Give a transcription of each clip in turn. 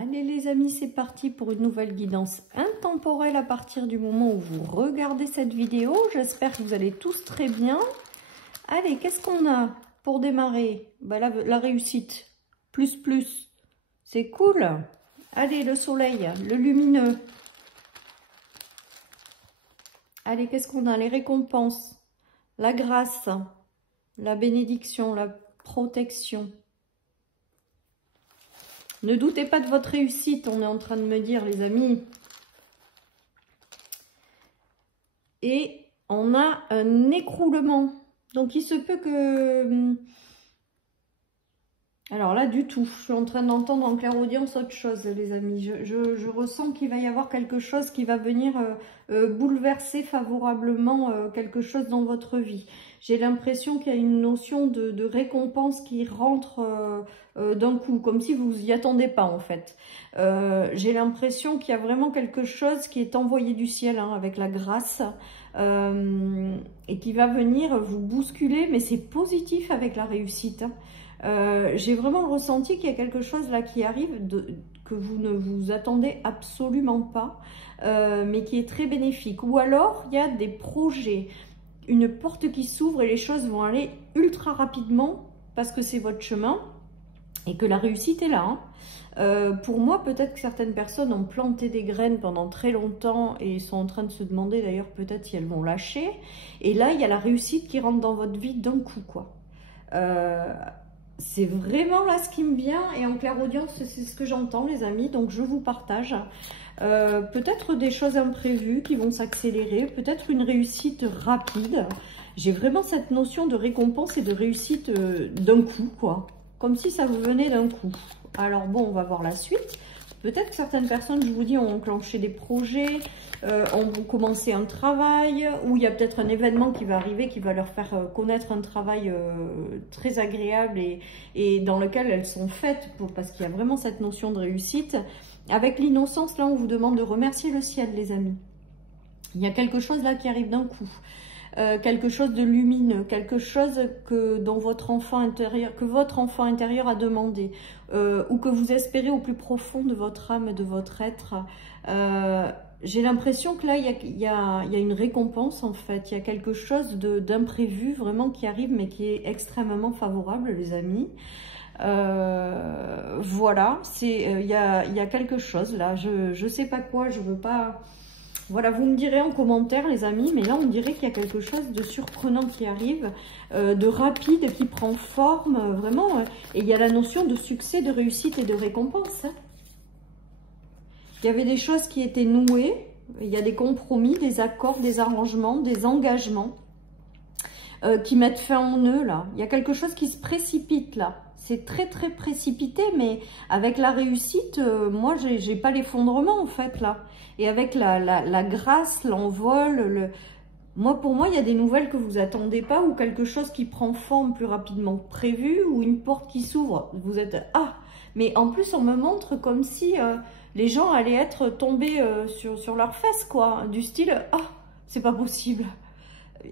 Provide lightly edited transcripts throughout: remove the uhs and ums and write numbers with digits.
Allez les amis, c'est parti pour une nouvelle guidance intemporelle à partir du moment où vous regardez cette vidéo. J'espère que vous allez tous très bien. Allez, qu'est-ce qu'on a pour démarrer? La réussite. Plus. C'est cool. Allez, le soleil, le lumineux. Allez, qu'est-ce qu'on a? Les récompenses, la grâce, la bénédiction, la protection. Ne doutez pas de votre réussite, on est en train de me dire, les amis. Et on a un écroulement. Donc, il se peut que... Alors là, du tout. Je suis en train d'entendre en clairaudience autre chose, les amis. Je ressens qu'il va y avoir quelque chose qui va venir bouleverser favorablement quelque chose dans votre vie. J'ai l'impression qu'il y a une notion de récompense qui rentre d'un coup, comme si vous y attendez pas en fait. J'ai l'impression qu'il y a vraiment quelque chose qui est envoyé du ciel avec la grâce et qui va venir vous bousculer, mais c'est positif avec la réussite. J'ai vraiment le ressenti qu'il y a quelque chose là qui arrive que vous ne vous attendez absolument pas, mais qui est très bénéfique. Ou alors, il y a des projets, une porte qui s'ouvre et les choses vont aller ultra rapidement parce que c'est votre chemin et que la réussite est là. Pour moi, peut-être que certaines personnes ont planté des graines pendant très longtemps et sont en train de se demander d'ailleurs peut-être si elles vont lâcher. Et là, il y a la réussite qui rentre dans votre vie d'un coup, quoi. C'est vraiment là ce qui me vient et en clairaudience, c'est ce que j'entends les amis, donc je vous partage. Peut-être des choses imprévues qui vont s'accélérer, peut-être une réussite rapide. J'ai vraiment cette notion de récompense et de réussite d'un coup, quoi. Comme si ça vous venait d'un coup. Alors bon, on va voir la suite. Peut-être que certaines personnes, je vous dis, ont enclenché des projets, ont commencé un travail, ou il y a peut-être un événement qui va arriver qui va leur faire connaître un travail très agréable et dans lequel elles sont faites, parce qu'il y a vraiment cette notion de réussite. Avec l'innocence, là, on vous demande de remercier le ciel, les amis. Il y a quelque chose là qui arrive d'un coup. Quelque chose de lumineux, quelque chose dont votre enfant intérieur a demandé, ou que vous espérez au plus profond de votre âme, de votre être. J'ai l'impression que là, il y a une récompense en fait, il y a quelque chose d'imprévu vraiment qui arrive, mais qui est extrêmement favorable, les amis. Voilà, il y a quelque chose là, je sais pas quoi, je veux pas... Voilà, vous me direz en commentaire les amis, mais là on dirait qu'il y a quelque chose de surprenant qui arrive, de rapide qui prend forme, vraiment, et il y a la notion de succès, de réussite et de récompense. Il y avait des choses qui étaient nouées, il y a des compromis, des accords, des arrangements, des engagements qui mettent fin en eux là. Il y a quelque chose qui se précipite là. C'est très précipité, mais avec la réussite, moi, j'ai pas l'effondrement en fait là. Et avec la grâce, l'envol, pour moi, il y a des nouvelles que vous attendez pas ou quelque chose qui prend forme plus rapidement que prévu ou une porte qui s'ouvre. Vous êtes mais en plus, on me montre comme si les gens allaient être tombés sur leurs fesses quoi, du style c'est pas possible.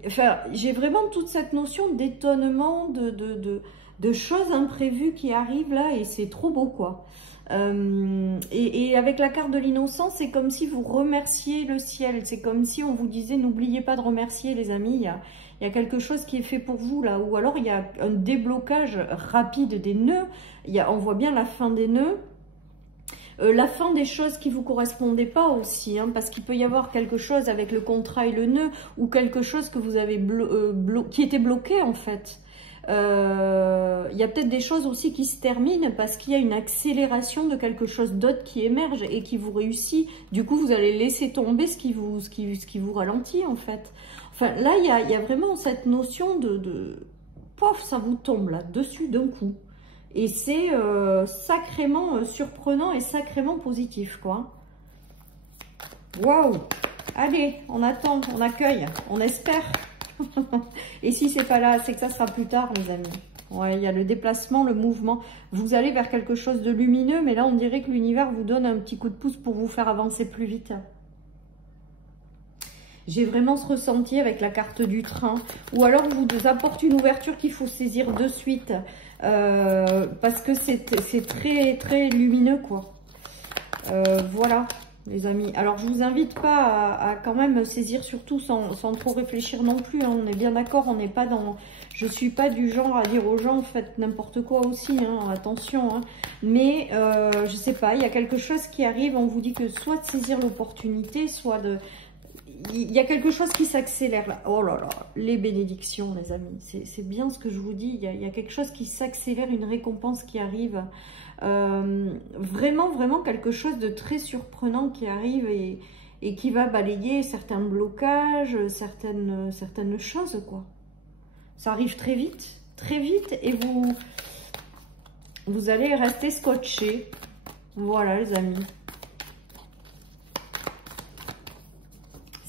Enfin, j'ai vraiment toute cette notion d'étonnement, de choses imprévues qui arrivent là et c'est trop beau quoi. Et avec la carte de l'innocence, c'est comme si vous remerciez le ciel, c'est comme si on vous disait n'oubliez pas de remercier les amis, il y a quelque chose qui est fait pour vous là, ou alors il y a un déblocage rapide des nœuds, on voit bien la fin des nœuds. La fin des choses qui ne vous correspondaient pas aussi, parce qu'il peut y avoir quelque chose avec le contrat et le nœud, ou quelque chose que vous avez qui était bloqué en fait. Il y a peut-être des choses aussi qui se terminent parce qu'il y a une accélération de quelque chose d'autre qui émerge et qui vous réussit. Du coup, vous allez laisser tomber ce qui vous ralentit en fait. Enfin, là, il y a vraiment cette notion pof, ça vous tombe là, dessus d'un coup. Et c'est sacrément surprenant et sacrément positif, quoi. Waouh! Allez, on attend, on accueille, on espère. Et si c'est pas là, c'est que ça sera plus tard, les amis. Ouais, il y a le déplacement, le mouvement. Vous allez vers quelque chose de lumineux, mais là, on dirait que l'univers vous donne un petit coup de pouce pour vous faire avancer plus vite. J'ai vraiment ce ressenti avec la carte du train. Ou alors, vous apporte une ouverture qu'il faut saisir de suite. Parce que c'est très lumineux, quoi. Voilà, les amis. Alors, je vous invite pas à quand même saisir, surtout sans trop réfléchir non plus. Hein. On est bien d'accord, on n'est pas dans... Je suis pas du genre à dire aux gens, faites n'importe quoi aussi, hein, attention. Hein. Mais, je sais pas, il y a quelque chose qui arrive, on vous dit que soit de saisir l'opportunité, soit de... Il y a quelque chose qui s'accélère là. Oh là là, les bénédictions, les amis. C'est bien ce que je vous dis. Il y a quelque chose qui s'accélère, une récompense qui arrive. Vraiment, vraiment quelque chose de très surprenant qui arrive et qui va balayer certains blocages, certaines choses, quoi. Ça arrive très vite, et vous allez rester scotché. Voilà, les amis.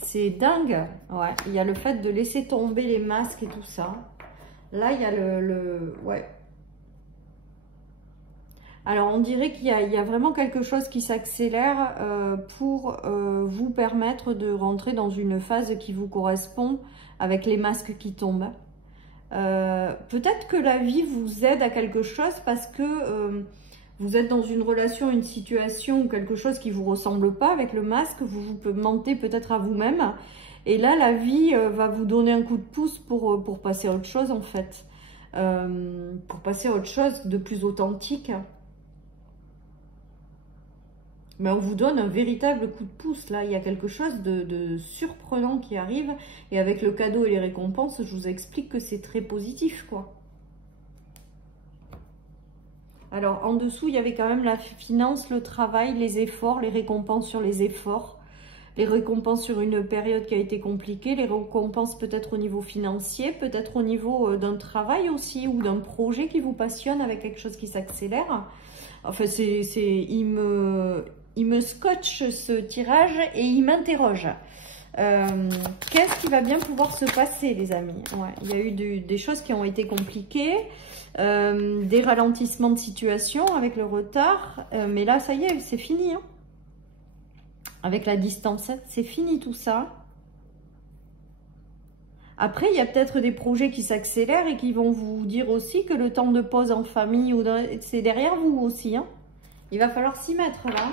C'est dingue. Ouais, il y a le fait de laisser tomber les masques et tout ça. Là, il y a ouais. Alors, on dirait qu'il y a vraiment quelque chose qui s'accélère pour vous permettre de rentrer dans une phase qui vous correspond avec les masques qui tombent. Peut-être que la vie vous aide à quelque chose parce que vous êtes dans une relation, une situation ou quelque chose qui ne vous ressemble pas avec le masque. Vous mentez peut-être à vous-même. Et là, la vie va vous donner un coup de pouce pour passer à autre chose, en fait. Pour passer à autre chose de plus authentique. Mais on vous donne un véritable coup de pouce. Là, il y a quelque chose de surprenant qui arrive. Et avec le cadeau et les récompenses, je vous explique que c'est très positif, quoi. Alors, en dessous, il y avait quand même la finance, le travail, les efforts, les récompenses sur les efforts, les récompenses sur une période qui a été compliquée, les récompenses peut-être au niveau financier, peut-être au niveau d'un travail aussi ou d'un projet qui vous passionne avec quelque chose qui s'accélère. Enfin, il me scotche ce tirage et il m'interroge. Qu'est-ce qui va bien pouvoir se passer, les amis? Ouais, il y a eu des choses qui ont été compliquées. Des ralentissements de situation avec le retard, mais là ça y est, c'est fini, hein. Avec la distance, c'est fini tout ça. Après, il y a peut-être des projets qui s'accélèrent et qui vont vous dire aussi que le temps de pause en famille, c'est derrière vous aussi, hein. Il va falloir s'y mettre là.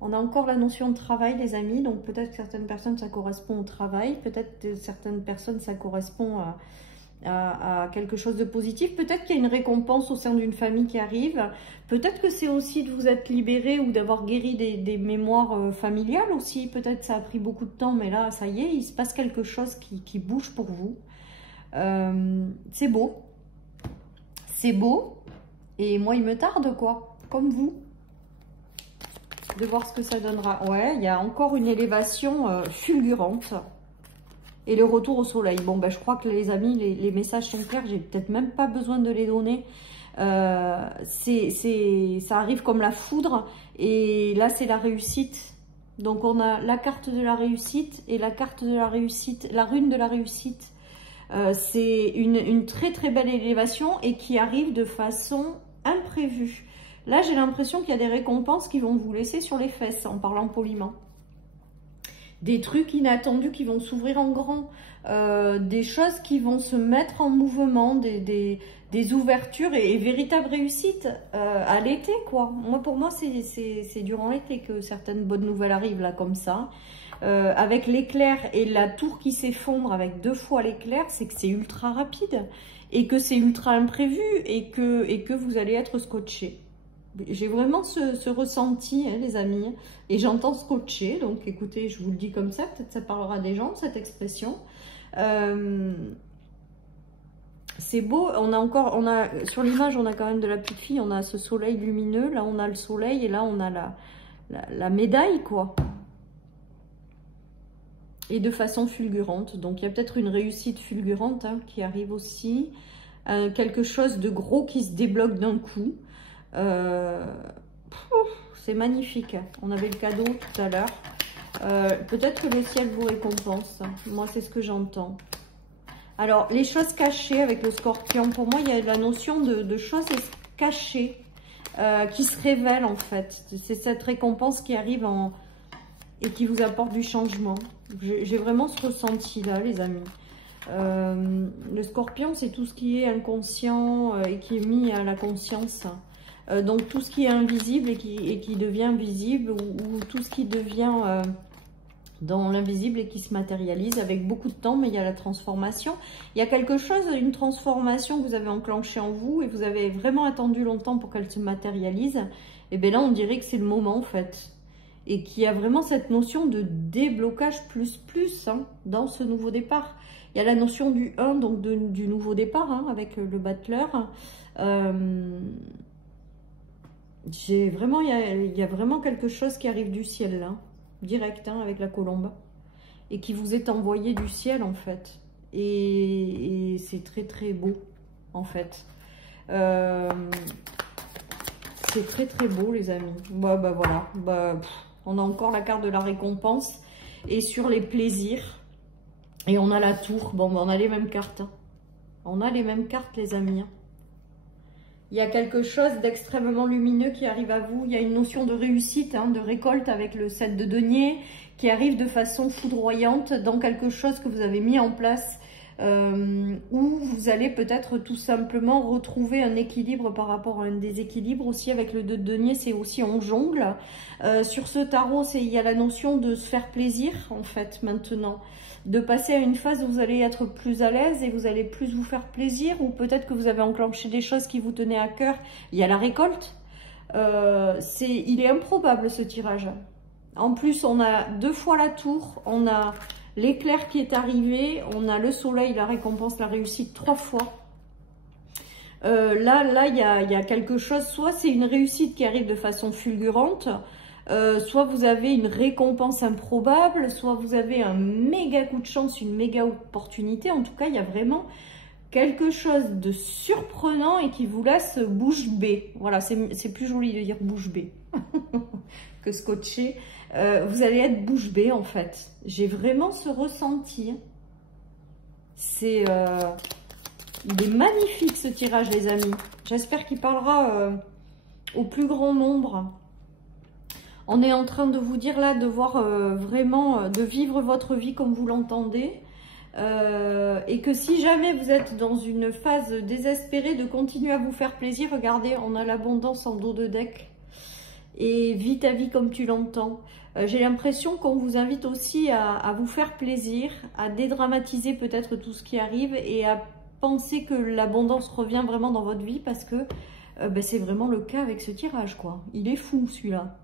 On a encore la notion de travail, les amis, donc peut-être que certaines personnes ça correspond au travail, peut-être que certaines personnes ça correspond à quelque chose de positif. Peut-être qu'il y a une récompense au sein d'une famille qui arrive. Peut-être que c'est aussi de vous être libéré ou d'avoir guéri des mémoires familiales aussi. Peut-être que ça a pris beaucoup de temps, mais là, ça y est, il se passe quelque chose qui bouge pour vous. C'est beau. C'est beau. Et moi, il me tarde, quoi. Comme vous. De voir ce que ça donnera. Ouais, il y a encore une élévation fulgurante. Et le retour au soleil. Bon, ben, je crois que les amis, les messages sont clairs. J'ai peut-être même pas besoin de les donner. Ça arrive comme la foudre. Et là, c'est la réussite. Donc, on a la carte de la réussite et la carte de la réussite, la rune de la réussite. C'est une très, très belle élévation et qui arrive de façon imprévue. Là, j'ai l'impression qu'il y a des récompenses qui vont vous laisser sur les fesses, en parlant poliment. Des trucs inattendus qui vont s'ouvrir en grand, des choses qui vont se mettre en mouvement, des ouvertures et véritables réussites à l'été, quoi. Moi, pour moi, c'est durant l'été que certaines bonnes nouvelles arrivent, là, comme ça. Avec l'éclair et la tour qui s'effondre avec 2 fois l'éclair, c'est que c'est ultra rapide et que c'est ultra imprévu et que vous allez être scotché. J'ai vraiment ce ressenti, hein, les amis, et j'entends scotché, donc écoutez, je vous le dis comme ça, peut-être ça parlera des gens, cette expression. C'est beau, sur l'image, on a quand même de la petite fille, on a ce soleil lumineux, là on a le soleil, et là on a la médaille, quoi. Et de façon fulgurante, donc il y a peut-être une réussite fulgurante hein, qui arrive aussi, quelque chose de gros qui se débloque d'un coup. C'est magnifique. On avait le cadeau tout à l'heure. Peut-être que le ciel vous récompense. Moi, c'est ce que j'entends. Alors, les choses cachées avec le scorpion. Pour moi, il y a la notion de choses cachées qui se révèlent en fait. C'est cette récompense qui arrive et qui vous apporte du changement. J'ai vraiment ce ressenti-là, les amis. Le scorpion, c'est tout ce qui est inconscient et qui est mis à la conscience. Donc tout ce qui est invisible et qui devient visible, ou tout ce qui devient dans l'invisible et qui se matérialise avec beaucoup de temps, mais il y a la transformation. Il y a quelque chose, une transformation que vous avez enclenchée en vous et vous avez vraiment attendu longtemps pour qu'elle se matérialise. Et bien là, on dirait que c'est le moment en fait. Et qu'il y a vraiment cette notion de déblocage plus hein, dans ce nouveau départ. Il y a la notion du 1, donc du nouveau départ hein, avec le battleur. Il y a vraiment quelque chose qui arrive du ciel là. Direct hein, avec la colombe, et qui vous est envoyé du ciel en fait, et c'est très très beau en fait. C'est très très beau les amis. Voilà, on a encore la carte de la récompense et sur les plaisirs, et on a la tour. Bon, on a les mêmes cartes hein. On a les mêmes cartes les amis hein. Il y a quelque chose d'extrêmement lumineux qui arrive à vous. Il y a une notion de réussite, hein, de récolte avec le 7 de denier qui arrive de façon foudroyante dans quelque chose que vous avez mis en place, où vous allez peut-être tout simplement retrouver un équilibre par rapport à un déséquilibre. Aussi avec le 2 de denier, c'est aussi on jongle. Sur ce tarot, il y a la notion de se faire plaisir en fait maintenant. De passer à une phase où vous allez être plus à l'aise et vous allez plus vous faire plaisir, ou peut-être que vous avez enclenché des choses qui vous tenaient à cœur. Il y a la récolte. Il est improbable ce tirage. En plus, on a 2 fois la tour, on a l'éclair qui est arrivé, on a le soleil, la récompense, la réussite 3 fois. Là, il y a quelque chose, soit c'est une réussite qui arrive de façon fulgurante, soit vous avez une récompense improbable, soit vous avez un méga coup de chance, une méga opportunité. En tout cas, il y a vraiment quelque chose de surprenant et qui vous laisse bouche bée. Voilà, c'est plus joli de dire bouche bée que scotché. Vous allez être bouche bée en fait. J'ai vraiment ce ressenti. Il est magnifique ce tirage les amis. J'espère qu'il parlera au plus grand nombre. On est en train de vous dire là de voir vraiment, de vivre votre vie comme vous l'entendez. Et que si jamais vous êtes dans une phase désespérée, de continuer à vous faire plaisir. Regardez, on a l'abondance en dos de deck. Et vis ta vie comme tu l'entends. J'ai l'impression qu'on vous invite aussi à vous faire plaisir, à dédramatiser peut-être tout ce qui arrive et à penser que l'abondance revient vraiment dans votre vie, parce que c'est vraiment le cas avec ce tirage, quoi. Il est fou celui-là.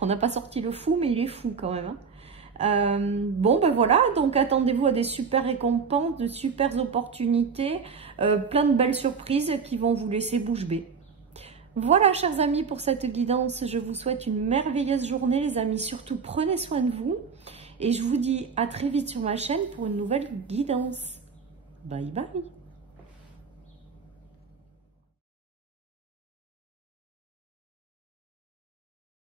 On n'a pas sorti le fou, mais il est fou quand même. Hein. Bon, voilà, donc attendez-vous à des super récompenses, de super opportunités, plein de belles surprises qui vont vous laisser bouche bée. Voilà, chers amis, pour cette guidance. Je vous souhaite une merveilleuse journée, les amis. Surtout, prenez soin de vous. Et je vous dis à très vite sur ma chaîne pour une nouvelle guidance. Bye bye.